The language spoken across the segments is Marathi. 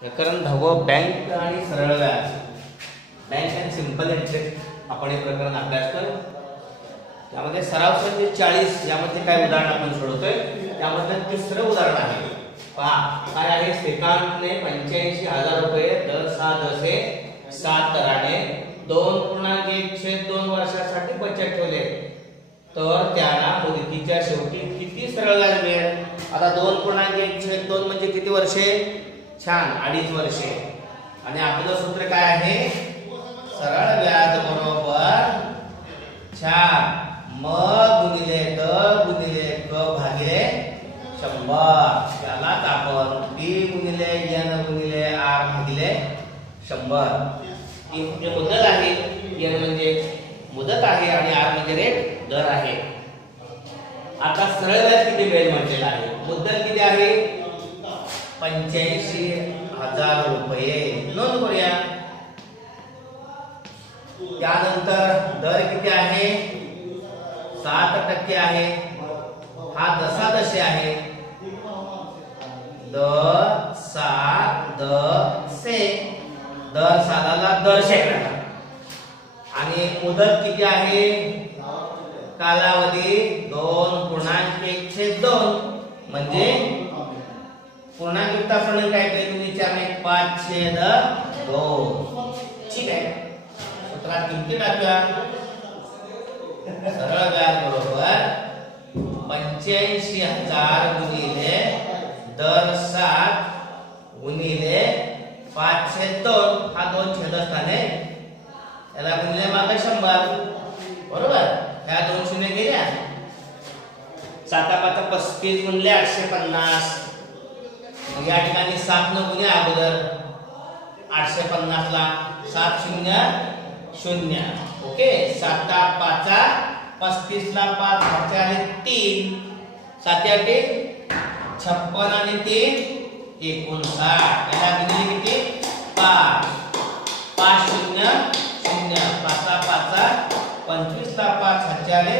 प्रकरण 10 बँक आणि सरळ व्याज. बँक अँड सिंपल इंटरेस्ट आपण हे प्रकरण अभ्यासतोय. त्यामध्ये सराव संच 40 यामध्ये काय उदाहरण आपण सोडवतोय. त्यामध्ये तिसरं उदाहरण आहे. पहा काय आहे. श्रीकांतने 85,000 रुपये दर 6 दशे 7 दराने 2.1/2 वर्षासाठी बचत ठेवले, तर त्याला मुदतीच्या शेवटी किती सरळ व्याज मिळेल. आता 2.1/2 म्हणजे किती वर्षे. छान, 2.5 वर्षे. आणि आपलं सूत्र काय आहे. सरळ व्याज बरोबर छान म गुणिले द गुणिले क भागिले 100. त्यालाच आपण p गुणिले n गुणिले r भागिले 100. ही मुदत आहे. n म्हणजे मुदत आहे आणि r म्हणजे रेट दर आहे. आता सरळ व्याज किती मिळेल म्हटलेलं आहे. मुद्दल किती आहे. 85,000 रुपये. नोंद करूया. त्यानंतर दर किती आहे. 7% आहे. हा दशादशे आहे. दशादशे. दर सालाला दर शेकडा. आणि मुदत किती आहे. कालावधी 2.1/2 म्हणजे पूर्णांक आपण काय केलं विचारले 5/2. ठीक आहे. सूत्रात किमती टाकूया. सरळ व्याज बरोबर 85,000 गुणिले दर 7 गुणिले 5/2. हा 2 छेदस्थाने याला गुणिले मागे 100. बरोबर. ह्या 2 शून्य गेल्या. 7×5 35 गुणिले 850. मग या ठिकाणी 7 न गुणिले अगोदर 850 ला 7 0 0. ओके. 7×5 35 ला 5 भागचे आले 3. 7 8 56 आणि 3 59. याला गुणिले किती 5. 5 0 0. 5×5 25 ला 5 हातचे आले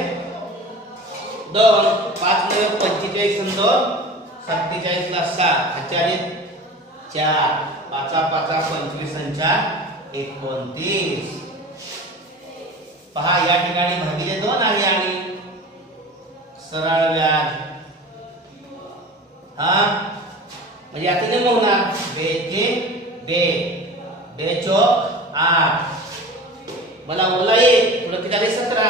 2. 5 ने 45 आणि 2 47 ला 7 हातचे आले 4. 5×5 25 आणि 4 29. पहा या ठिकाणी भागिले 2 आहे आणि सरळ व्याज हा म्हणजे आता नेमकं होणार. 2 चौक 8. मला उरला 1. पुढे किती आले 17.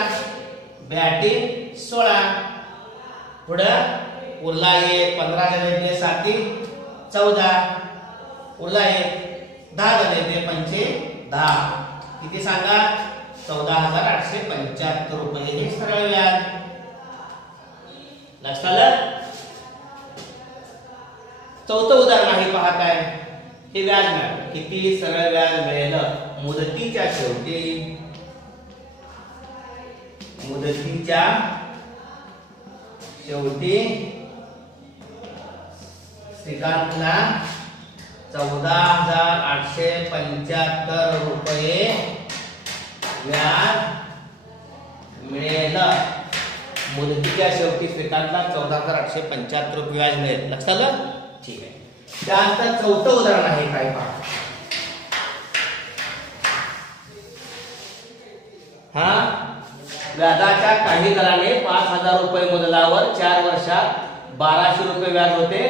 2 16. पुढे उरला 1. 15 झाले 7 14. उरला 1. 10 झाले 5 10. किती सांगा. 14,875 रुपये हे सरळ व्याज. लक्षात आलं. चौथं उदाहरण आहे. पहा काय हे व्याज मिळालं. किती सरळ व्याज मिळेल मुदतीच्या शेवटी. मुदतीच्या शेवटी श्रीकांतला 14,875 रुपये व्याज मिळेल. मुदतीच्या शेवटी श्रीकांतला 14,875 रुपये व्याज मिळेल. लक्षात आलं. ठीक आहे. त्यानंतर चौथं उदाहरण आहे. काय पहा. हा व्याजाच्या काही दराने 5,000 रुपये मुदलावर 4 वर्षात 1,200 रुपये व्याज होते,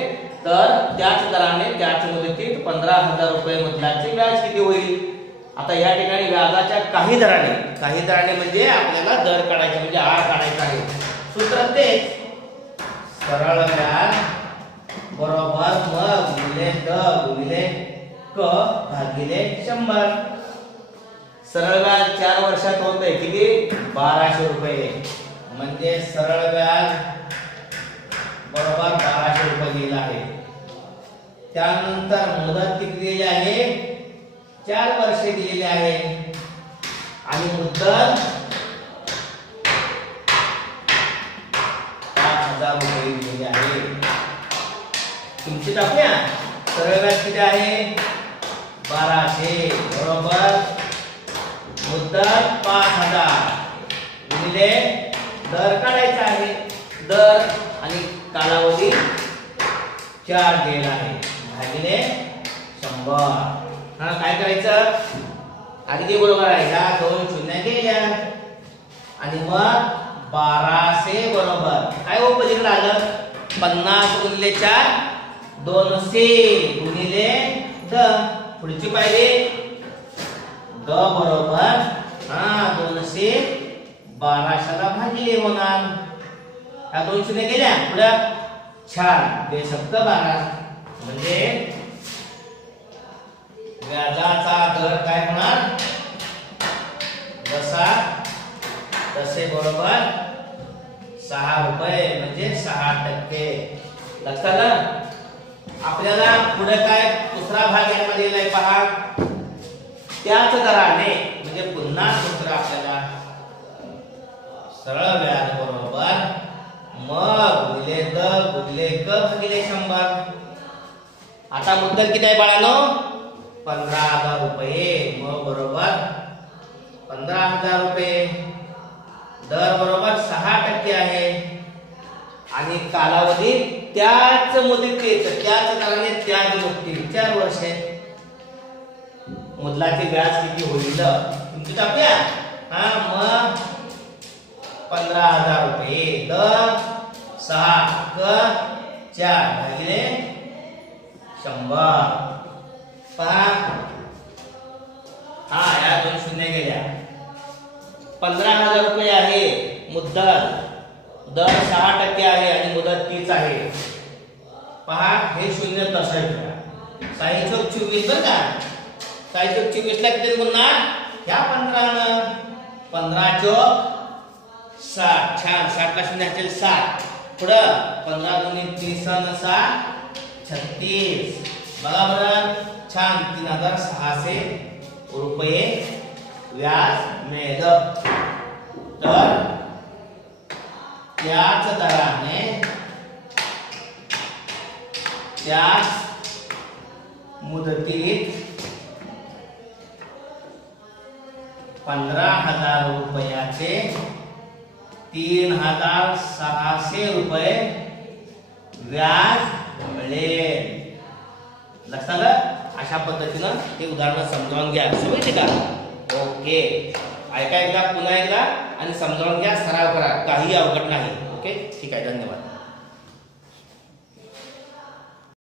तर त्याच दराने त्याच मुदतीत 15,000 रुपये मुदलाचे व्याज किती होईल. आता या ठिकाणी व्याजाच्या काही दराने म्हणजे आपल्याला दर काढायचा म्हणजे आर काढायचा आहे. सूत्र तेच. सरळ व्याज बरोबर म गुणिले द गुणिले क भागिले 100. सरळ व्याज 4 वर्षात होतंय किती 1,200 रुपये. म्हणजे सरळ व्याज बरोबर 1,200 रुपये दिलेला आहे. त्यानंतर मुदत किती दिलेली आहे 4 वर्षे दिलेली आहे. आणि मुद्दल 5,000 रुपये दिलेली आहे. किमती टाकूया. सरळ व्याज किती आहे 1,200 बरोबर मुद्दल 5,000 गुणिले दर काढायचा आहे. दर आणि कालावधी 4 दिलेला आहे भागिले 100. हा काय करायचं? अगदी बरोबर आहे. ह्या 2 शून्य गेल्या आणि मग 1200 बरोबर काय हो पलीकडे आलं? 50 गुणिले 4 200 गुणिले द. पुढची पायरी द बरोबर 200 1200ला भागिले होणार. ह्या 2 शून्य गेल्या पुढं 4 बेशब्द 12 म्हणजे व्याजाचा दर काय होणार? जसा तसे बरोबर 6 रुपये म्हणजे 6%. लक्षात आलं? आपल्याला पुढे काय दुसरा भाग यामध्ये दिलाय पहा. त्याच दराने म्हणजे पुन्हा सूत्र आपल्याला सरळ व्याज बरोबर मग गुणिले द गुणिले क भागिले 100. आता मुद्दल किती आहे बाळांनो? 15,000 रुपये. मग बरोबर 15,000 रुपये. दर बरोबर 6% आहे आणि कालावधी त्याच मुदतीत त्याच दराने त्याच मुदतीत 4 वर्षे. मुद्दलाचे व्याज किती होईल तुमची टाकूया. मग 15,000 रुपये. दर 6 क 4 भागिले 100. पहा या 2 शून्य गेल्या. 15,000 रुपये आहे मुद्दल. दर 6% आहे आणि मुदत 30 आहे. पहा हे शून्य तसं ठेवा. 6 चौक 24 बरं का? 6 चौक 24 ला किती पुन्हा ह्या 15 न 15 चौक 60. छान. 60 ला शून्य असेल 60. पुढं 15 गुणिले 30 न 60 36. बघा बरं छान. 3,600 रुपये व्याज मिळेल. तर त्याच दराने त्याच मुदतीत 15,000 रुपयाचे 3,600 रुपये व्याज मिळेल. लक्षात आलं? अशा पद्धतीनं ते उदाहरण समजावून घ्या. समजले का? ओके. ऐका एकदा पुन्हा एकदा आणि समजावून घ्या. सराव करा. काही अवघड नाही. ओके ठीक आहे. धन्यवाद.